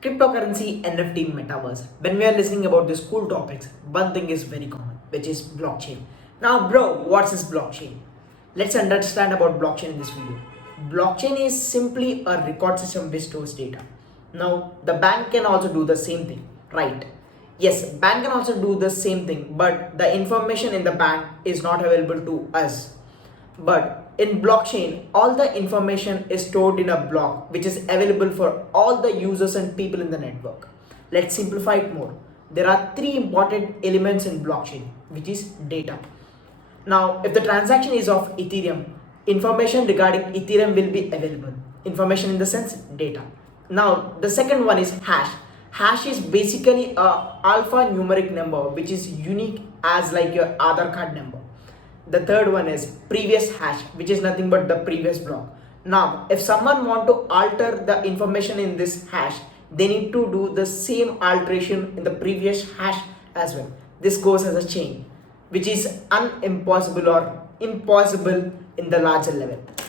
Cryptocurrency, NFT, metaverse. When we are listening about these cool topics, one thing is very common, which is blockchain. Now, bro, what's this blockchain? Let's understand about blockchain in this video. Blockchain is simply a record system which stores data. Now, the bank can also do the same thing, right? Yes, bank can also do the same thing, but the information in the bank is not available to us. But in blockchain, all the information is stored in a block which is available for all the users and people in the network. Let's simplify it more. There are three important elements in blockchain, which is data. Now, if the transaction is of Ethereum, information regarding Ethereum will be available. Information in the sense data. Now, the second one is hash. Hash is basically a alphanumeric number which is unique as like your Aadhaar card number. The third one is previous hash, which is nothing but the previous block. Now, if someone want to alter the information in this hash, they need to do the same alteration in the previous hash as well. This goes as a chain, which is unimpossible or impossible in the larger level.